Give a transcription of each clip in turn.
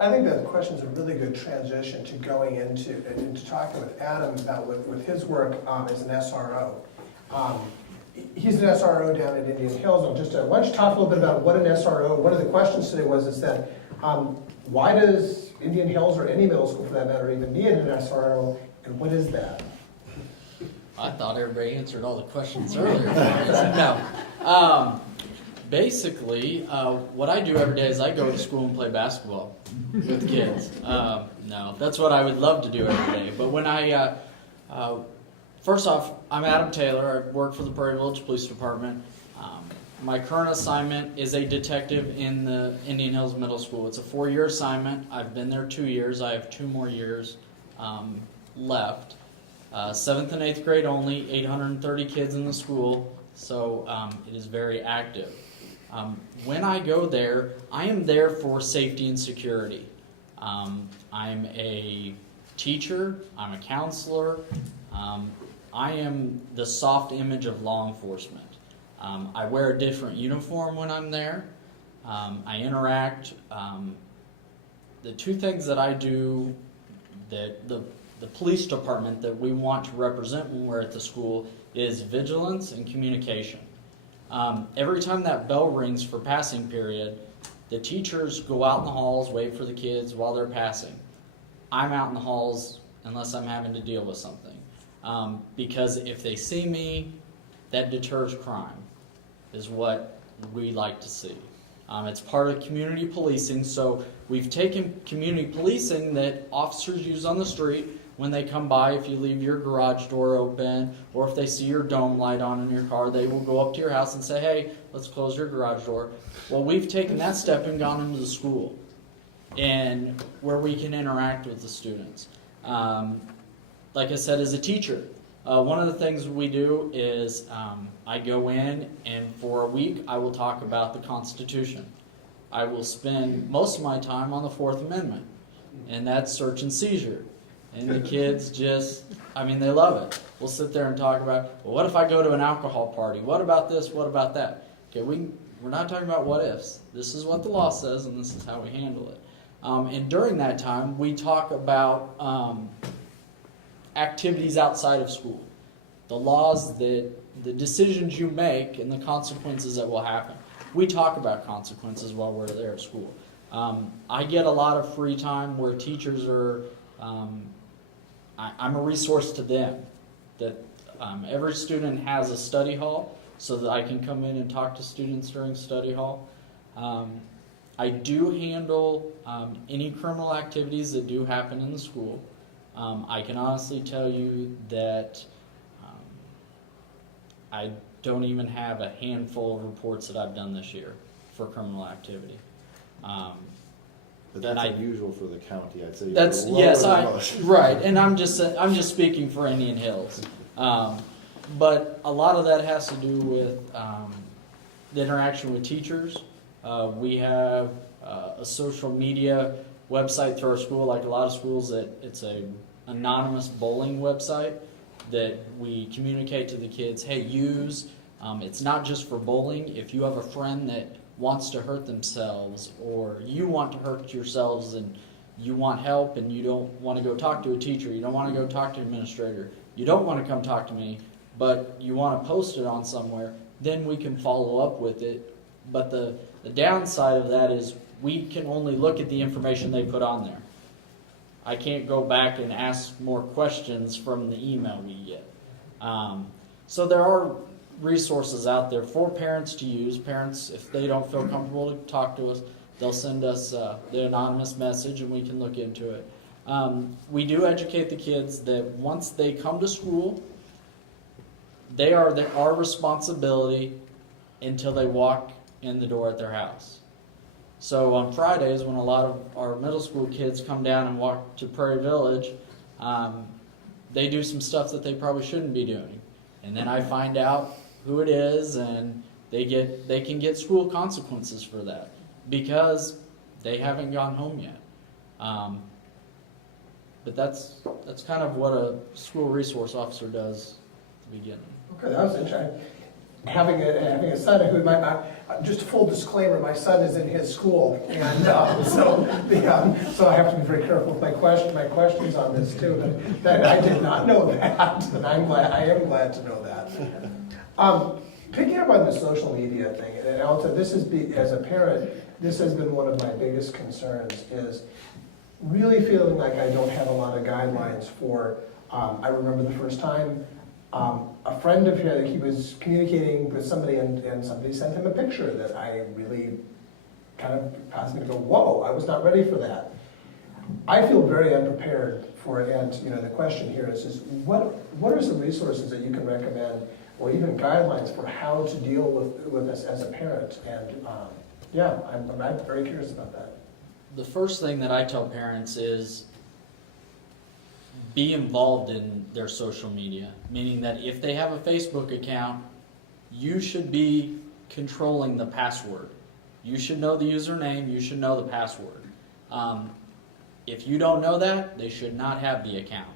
I think that question's a really good transition to going into talking with Adam about with his work as an SRO. He's an SRO down at Indian Hills. Why don't you talk a little bit about what an SRO? One of the questions today was that why does Indian Hills or any middle school for that matter even need an SRO, and what is that? I thought everybody answered all the questions earlier. No. Basically, what I do every day is I go to school and play basketball with kids. No, that's what I would love to do every day. But when first off, I'm Adam Taylor. I work for the Prairie Village Police Department. My current assignment is a detective in the Indian Hills Middle School. It's a 4-year assignment. I've been there 2 years. I have 2 more years left. 7th and 8th grade only, 830 kids in the school, so it is very active. When I go there, I am there for safety and security. I'm a teacher, I'm a counselor, I am the soft image of law enforcement. I wear a different uniform when I'm there. I interact. The 2 things that I do that the police department that we want to represent when we're at the school is vigilance and communication. Every time that bell rings for passing period, the teachers go out in the halls, wait for the kids while they're passing. I'm out in the halls unless I'm having to deal with something. Because if they see me, that deters crime, is what we like to see. It's part of community policing, so we've taken community policing that officers use on the street when they come by. If you leave your garage door open, or if they see your dome light on in your car, they will go up to your house and say, hey, let's close your garage door. Well, we've taken that step and gone into the school, and where we can interact with the students. Like I said, as a teacher, one of the things we do is I go in, and for a week I will talk about the Constitution. I will spend most of my time on the 4th Amendment, and that's search and seizure. And the kids they love it. We'll sit there and talk about, well, what if I go to an alcohol party? What about this? What about that? Okay, we're not talking about what ifs. This is what the law says, and this is how we handle it. And during that time, we talk about activities outside of school. The laws, the decisions you make, and the consequences that will happen. We talk about consequences while we're there at school. I get a lot of free time where teachers are... I'm a resource to them. That every student has a study hall, so that I can come in and talk to students during study hall. I do handle any criminal activities that do happen in the school. I can honestly tell you that I don't even have a handful of reports that I've done this year for criminal activity. But that's unusual for the county, I'd say. Right, and I'm just speaking for Indian Hills. But a lot of that has to do with the interaction with teachers. We have a social media website through our school, like a lot of schools, that it's a anonymous bowling website that we communicate to the kids, hey, use. It's not just for bowling. If you have a friend that wants to hurt themselves, or you want to hurt yourselves and you want help and you don't want to go talk to a teacher, you don't want to go talk to an administrator, you don't want to come talk to me, but you want to post it on somewhere, then we can follow up with it. But the downside of that is we can only look at the information they put on there. I can't go back and ask more questions from the email we get. So there are resources out there for parents to use. Parents, if they don't feel comfortable to talk to us, they'll send us the anonymous message and we can look into it. We do educate the kids that once they come to school, they are our responsibility until they walk in the door at their house. So on Fridays, when a lot of our middle school kids come down and walk to Prairie Village, they do some stuff that they probably shouldn't be doing. And then I find out who it is, and they can get school consequences for that because they haven't gone home yet. But that's kind of what a school resource officer does at the beginning. Okay, that was interesting. having a son who just full disclaimer, my son is in his school, and so I have to be very careful with my questions on this too. But that I did not know that, and I am glad to know that. Picking up on the social media thing, and also as a parent, this has been one of my biggest concerns, is really feeling like I don't have a lot of guidelines for. I remember the first time. A friend of his, he was communicating with somebody, and somebody sent him a picture that I really kind of caused me to go, whoa, I was not ready for that. I feel very unprepared for it, and the question here is what are some resources that you can recommend, or even guidelines for how to deal with this as a parent? And I'm very curious about that. The first thing that I tell parents is be involved in their social media, meaning that if they have a Facebook account, you should be controlling the password. You should know the username, you should know the password. If you don't know that, they should not have the account.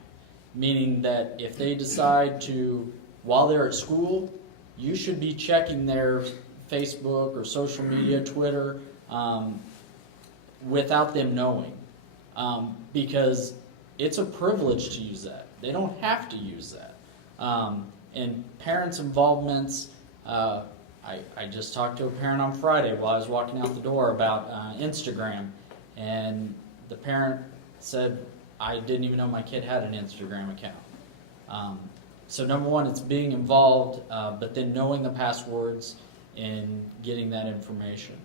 Meaning that if they decide to, while they're at school, you should be checking their Facebook or social media, Twitter, without them knowing. Because it's a privilege to use that. They don't have to use that. And parents' involvements, I just talked to a parent on Friday while I was walking out the door about Instagram, and the parent said, I didn't even know my kid had an Instagram account. So number one, it's being involved, but then knowing the passwords and getting that information.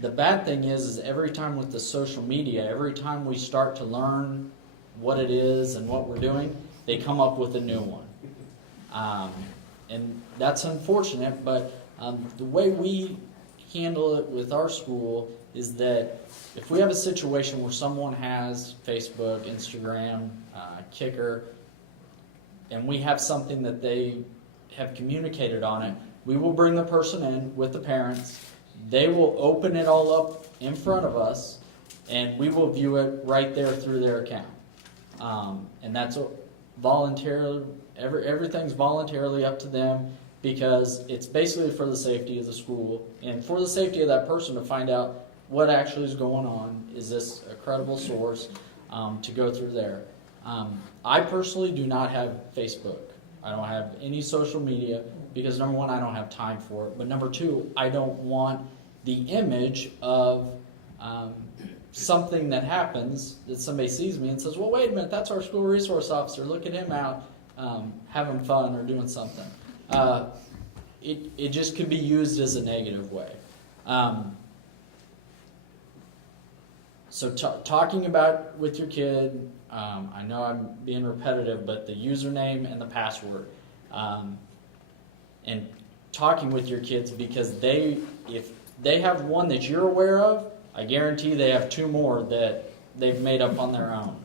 The bad thing is every time with the social media, every time we start to learn what it is and what we're doing, they come up with a new one. And that's unfortunate, but the way we handle it with our school is that if we have a situation where someone has Facebook, Instagram, Kicker, and we have something that they have communicated on it, we will bring the person in with the parents. They will open it all up in front of us, and we will view it right there through their account. And that's voluntarily, everything's voluntarily up to them, because it's basically for the safety of the school and for the safety of that person to find out what actually is going on. Is this a credible source to go through there? I personally do not have Facebook. I don't have any social media because, number one, I don't have time for it. But number two, I don't want the image of something that happens that somebody sees me and says, well, wait a minute, that's our school resource officer. Look at him out having fun or doing something. It just could be used as a negative way. So talking about with your kid, I know I'm being repetitive, but the username and the password. And talking with your kids, because if they have one that you're aware of, I guarantee they have two more that they've made up on their own.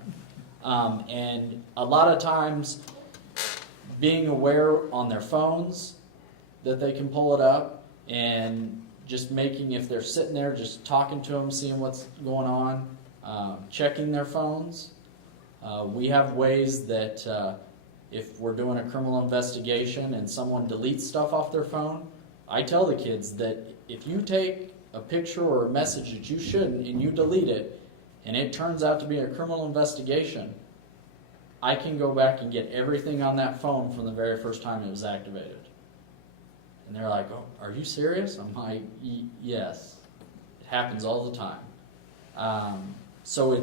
And a lot of times, being aware on their phones that they can pull it up, and just making, if they're sitting there, just talking to them, seeing what's going on, checking their phones. We have ways that if we're doing a criminal investigation and someone deletes stuff off their phone, I tell the kids that if you take a picture or a message that you shouldn't and you delete it, and it turns out to be a criminal investigation, I can go back and get everything on that phone from the very first time it was activated. And they're like, oh, are you serious? I'm like, yes. It happens all the time. So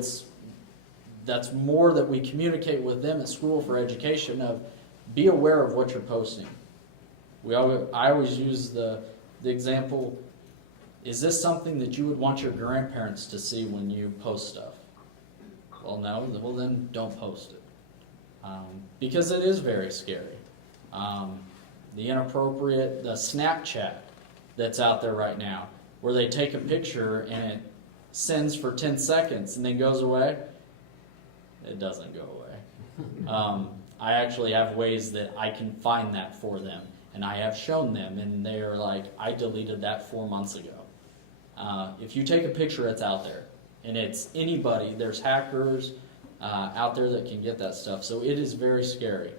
that's more that we communicate with them at school for education of be aware of what you're posting. I always use the example, is this something that you would want your grandparents to see when you post stuff? Well, no. Well, then don't post it. Because it is very scary. The Snapchat that's out there right now, where they take a picture and it sends for 10 seconds and then goes away. It doesn't go away. I actually have ways that I can find that for them, and I have shown them, and they're like, I deleted that 4 months ago. If you take a picture, it's out there, and it's anybody. There's hackers out there that can get that stuff, so it is very scary.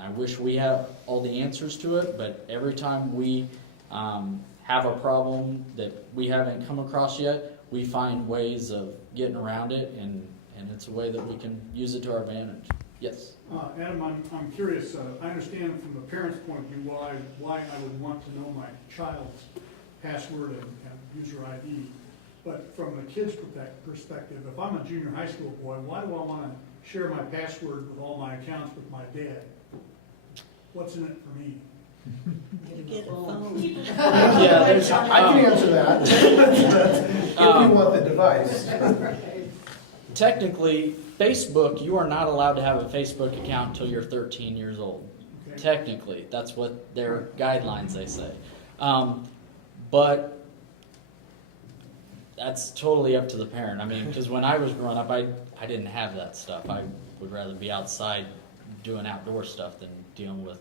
I wish we had all the answers to it, but every time we have a problem that we haven't come across yet, we find ways of getting around it, and it's a way that we can use it to our advantage. Yes? Adam, I'm curious, I understand from the parent's point of view why I would want to know my child's password and user ID, but from the kid's perspective, if I'm a junior high school boy, why do I want to share my password with all my accounts with my dad? What's in it for me? Get a phone. Yeah, there's, I can answer that, if you want the device. technically, Facebook, you are not allowed to have a Facebook account until you're 13 years old. Okay. Technically, that's what their guidelines they say. But that's totally up to the parent. I mean, because when I was growing up, I didn't have that stuff. I would rather be outside doing outdoor stuff than dealing with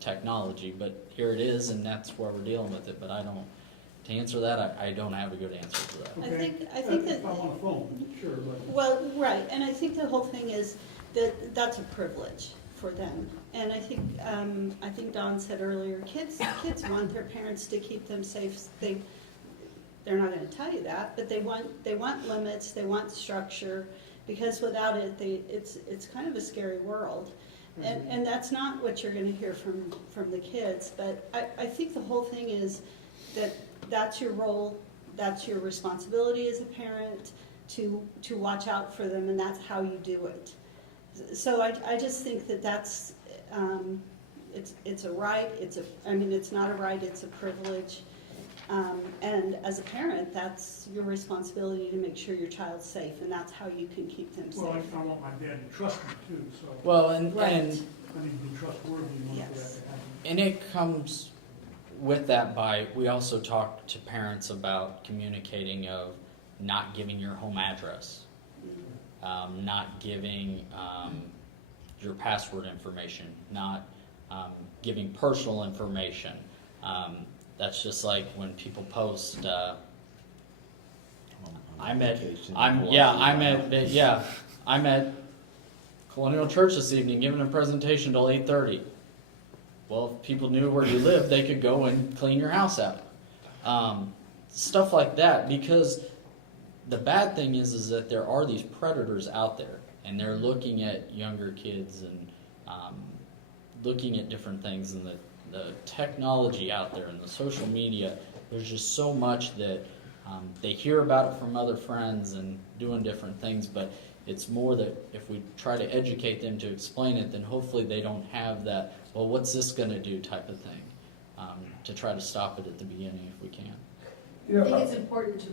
technology. But here it is, and that's where we're dealing with it. But to answer that, I don't have a good answer for that. Okay. I think that. If I'm on a phone, sure, but. Well, right, and I think the whole thing is that that's a privilege for them. And I think Don said earlier, kids want their parents to keep them safe. They're not going to tell you that, but they want limits, they want structure, because without it, it's kind of a scary world. And that's not what you're going to hear from the kids. But I think the whole thing is that that's your role, that's your responsibility as a parent to watch out for them, and that's how you do it. So I just think that's it's a right. It's not a right. It's a privilege. And as a parent, that's your responsibility to make sure your child's safe, and that's how you can keep them safe. Well, I want my dad to trust me too, so. Well, and Right. I need to be trustworthy in order for that Yes. to happen. And it comes with that by, we also talk to parents about communicating of not giving your home address, not giving your password information, not giving personal information. That's just like when people post, I'm at Colonial Church this evening giving a presentation till 8:30. Well, if people knew where you lived, they could go and clean your house out. Stuff like that, because the bad thing is that there are these predators out there, and they're looking at younger kids and looking at different things, and the technology out there and the social media. There's just so much that they hear about it from other friends and doing different things, but it's more that if we try to educate them to explain it, then hopefully they don't have that, well, what's this going to do type of thing, to try to stop it at the beginning if we can. I think it's important to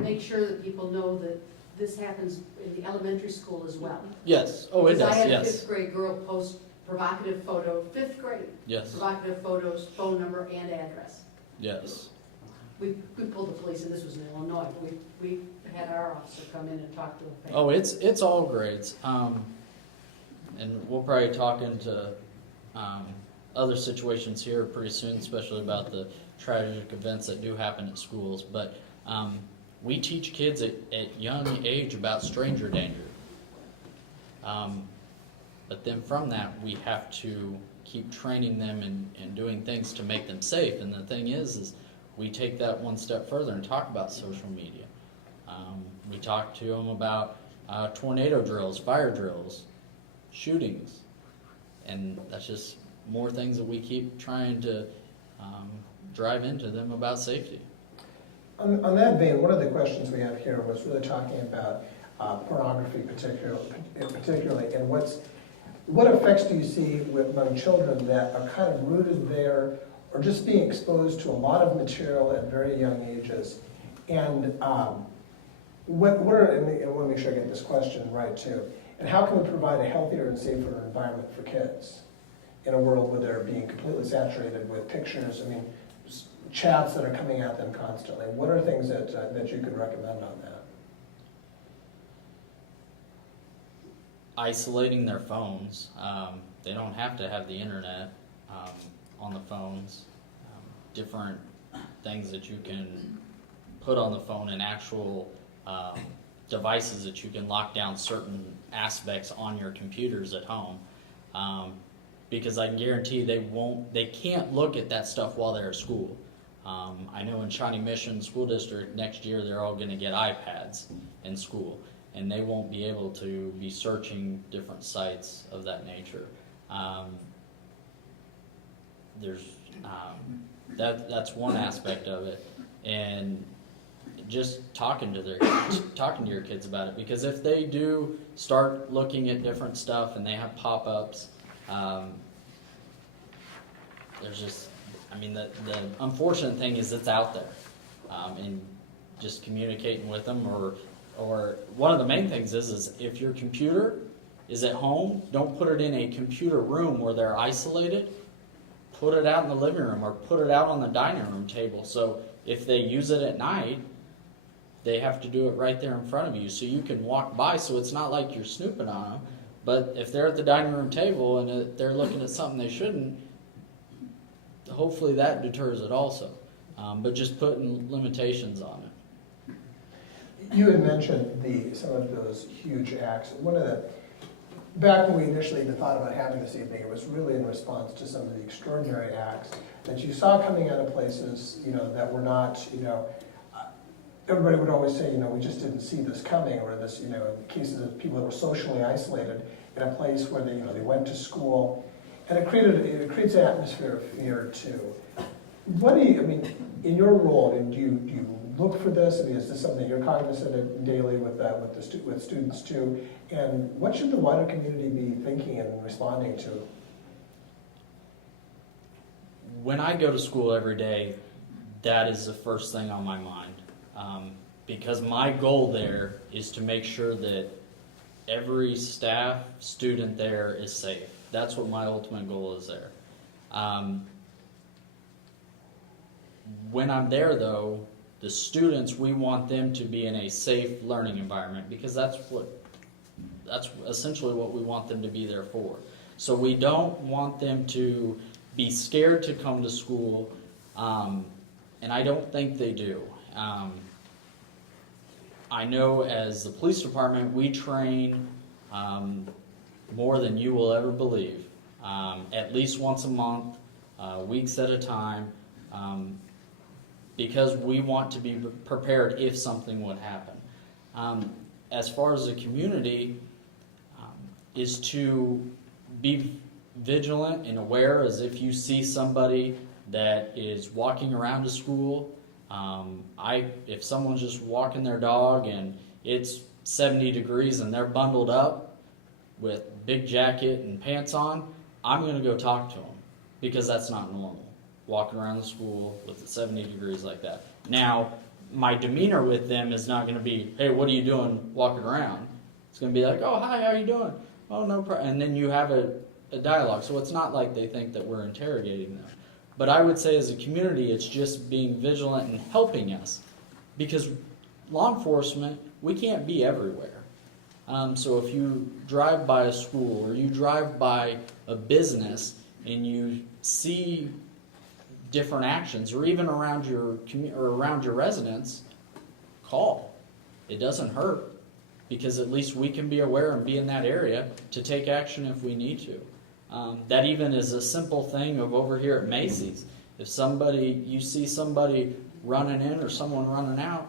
make sure that people know that this happens in the elementary school as well. Yes. Oh, it Because does. I had a Yes. fifth grade girl post provocative photo, fifth grade, Yes. provocative photos, phone number and address. Yes. We pulled the police, and this was in Illinois. We had our officer come in and talk to them. Oh, it's all grades. And we'll probably talk into other situations here pretty soon, especially about the tragic events that do happen at schools. But we teach kids at young age about stranger danger. But then from that, we have to keep training them and doing things to make them safe. And the thing is we take that one step further and talk about social media. We talk to them about tornado drills, fire drills, shootings. And that's just more things that we keep trying to drive into them about safety. On that vein, one of the questions we have here was really talking about pornography particularly, and what effects do you see among children that are kind of rooted there or just being exposed to a lot of material at very young ages? And what are, and I want to make sure I get this question right too, and how can we provide a healthier and safer environment for kids in a world where they're being completely saturated with pictures, chats that are coming at them constantly? What are things that you could recommend on that? Isolating their phones. They don't have to have the internet on the phones. Different things that you can put on the phone and actual devices that you can lock down certain aspects on your computers at home. because I can guarantee they can't look at that stuff while they're at school. I know in Shawnee Mission School District next year they're all going to get iPads in school, and they won't be able to be searching different sites of that nature. That's one aspect of it, and just talking to your kids about it, because if they do start looking at different stuff and they have pop-ups, there's just, I mean, the unfortunate thing is it's out there, and just communicating with them, or one of the main things is if your computer is at home, don't put it in a computer room where they're isolated. Put it out in the living room or put it out on the dining room table. So if they use it at night, they have to do it right there in front of you, so you can walk by. So it's not like you're snooping on them. But if they're at the dining room table and they're looking at something they shouldn't, hopefully that deters it also. But just putting limitations on it. You had mentioned some of those huge acts. Back when we initially even thought about having this evening, it was really in response to some of the extraordinary acts that you saw coming out of places, that were not, everybody would always say, we just didn't see this coming, or this, cases of people that were socially isolated in a place where they went to school, and it creates an atmosphere of fear too. In your role, do you look for this? Is this something you're cognizant of daily with students too? And what should the wider community be thinking and responding to? When I go to school every day, that is the first thing on my mind. Because my goal there is to make sure that every staff, student there is safe. That's what my ultimate goal is there. When I'm there, though, the students, we want them to be in a safe learning environment, because that's essentially what we want them to be there for. So we don't want them to be scared to come to school, and I don't think they do. I know as the police department, we train more than you will ever believe, at least once a month, weeks at a time, because we want to be prepared if something would happen. As far as the community, is to be vigilant and aware, as if you see somebody that is walking around to school. If someone's just walking their dog and it's 70 degrees and they're bundled up with big jacket and pants on, I'm going to go talk to them, because that's not normal, walking around the school with 70 degrees like that. Now, my demeanor with them is not going to be, hey, what are you doing walking around? It's going to be like, oh, hi, how are you doing? Oh, no problem. And then you have a dialogue. So it's not like they think that we're interrogating them. But I would say as a community, it's just being vigilant and helping us. Because law enforcement, we can't be everywhere. So if you drive by a school or you drive by a business and you see different actions, or even around your residence, call. It doesn't hurt, because at least we can be aware and be in that area to take action if we need to. That even is a simple thing of over here at Macy's. If you see somebody running in or someone running out,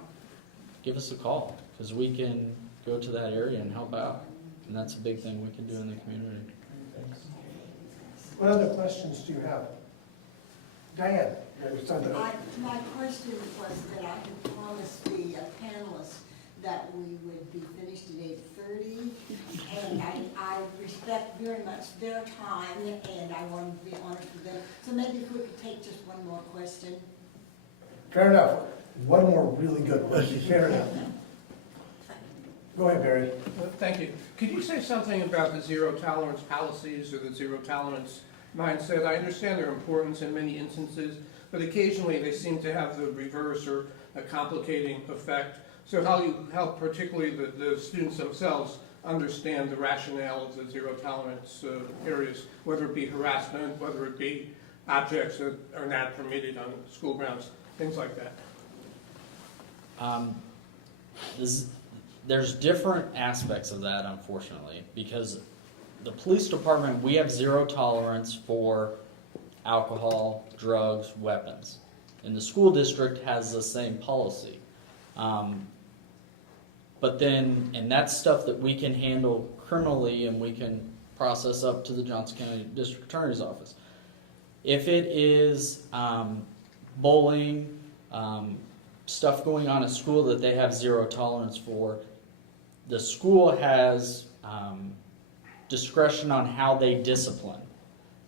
give us a call, because we can go to that area and help out. And that's a big thing we can do in the community. What other questions do you have? Diane? My question was that I had promised the panelists that we would be finished at 8:30, and I respect very much their time, and I want to be honored for them. So maybe if we could take just one more question. Fair enough. One more really good one. Fair enough. Go ahead, Barry. Thank you. Could you say something about the zero tolerance policies or the zero tolerance mindset? I understand their importance in many instances, but occasionally they seem to have the reverse or a complicating effect. So how you help particularly the students themselves understand the rationale of the zero tolerance areas, whether it be harassment, whether it be objects that are not permitted on school grounds, things like that. There's different aspects of that, unfortunately, because the police department, we have zero tolerance for alcohol, drugs, weapons. And the school district has the same policy. But then, and that's stuff that we can handle criminally and we can process up to the Johnson County District Attorney's Office. If it is bullying, stuff going on at school that they have zero tolerance for, the school has discretion on how they discipline.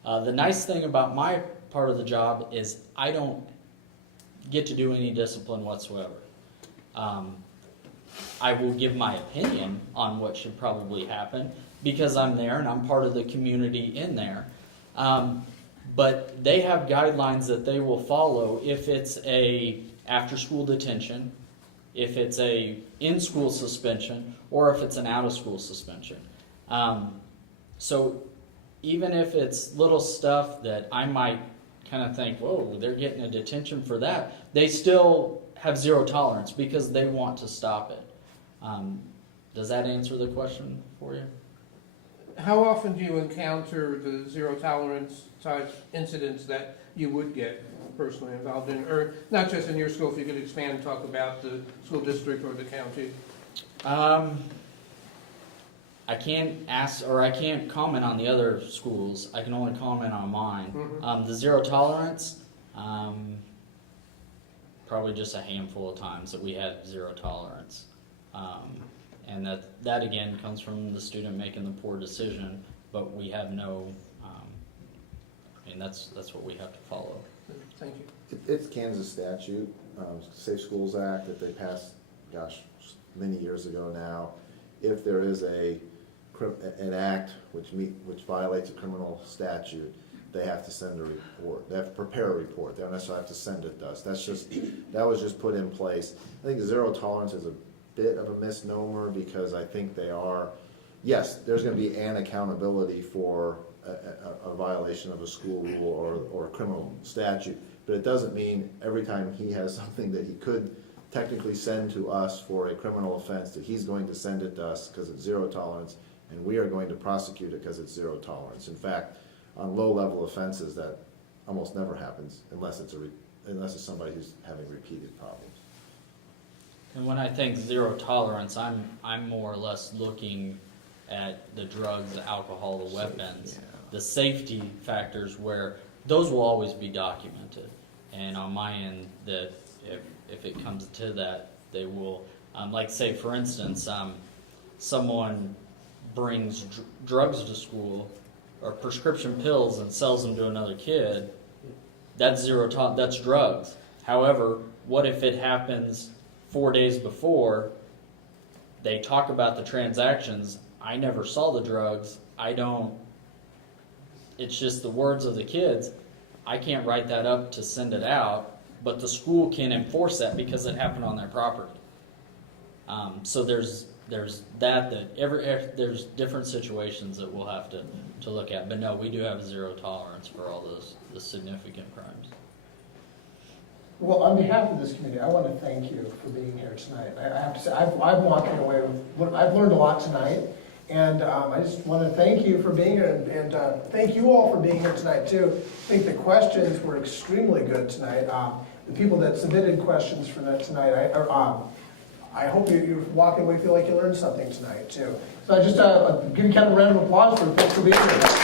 The nice thing about my part of the job is I don't get to do any discipline whatsoever. I will give my opinion on what should probably happen because I'm there and I'm part of the community in there. But they have guidelines that they will follow if it's a after-school detention, if it's a in-school suspension, or if it's an out-of-school suspension. So even if it's little stuff that I might kind of think, whoa, they're getting a detention for that, they still have zero tolerance because they want to stop it. Does that answer the question for you? How often do you encounter the zero tolerance type incidents that you would get personally involved in? Or not just in your school, if you could expand and talk about the school district or the county? I can't comment on the other schools. I can only comment on mine. Mm-hmm. The zero tolerance, probably just a handful of times that we had zero tolerance. And that again comes from the student making the poor decision, but we have no, that's what we have to follow. Thank you. It's Kansas statute, Safe Schools Act that they passed, many years ago now. If there is an act which violates a criminal statute, they have to send a report. They have to prepare a report. They don't necessarily have to send it to us. That was just put in place. I think zero tolerance is a bit of a misnomer because I think they are, yes, there's going to be an accountability for a violation of a school rule or a criminal statute, but it doesn't mean every time he has something that he could technically send to us for a criminal offense that he's going to send it to us because it's zero tolerance, and we are going to prosecute it because it's zero tolerance. In fact, on low-level offenses, that almost never happens unless it's somebody who's having repeated problems. And when I think zero tolerance, I'm more or less looking at the drugs, the alcohol, the weapons, the safety factors where those will always be documented. And on my end, that if it comes to that, they will, like say for instance, someone brings drugs to school or prescription pills and sells them to another kid, that's that's drugs. However, what if it happens 4 days before, they talk about the transactions, I never saw the drugs, it's just the words of the kids, I can't write that up to send it out, but the school can enforce that because it happened on their property. So there's there's different situations that we'll have to look at, but no, we do have zero tolerance for all the significant crimes. Well, on behalf of this community, I want to thank you for being here tonight. I have to say, I've walking away with, I've learned a lot tonight, and I just want to thank you for being here, and thank you all for being here tonight too. I think the questions were extremely good tonight. The people that submitted questions for that tonight, I hope you're walking away feel like you learned something tonight too. So I just give you kind of a round of applause for thanks for being here.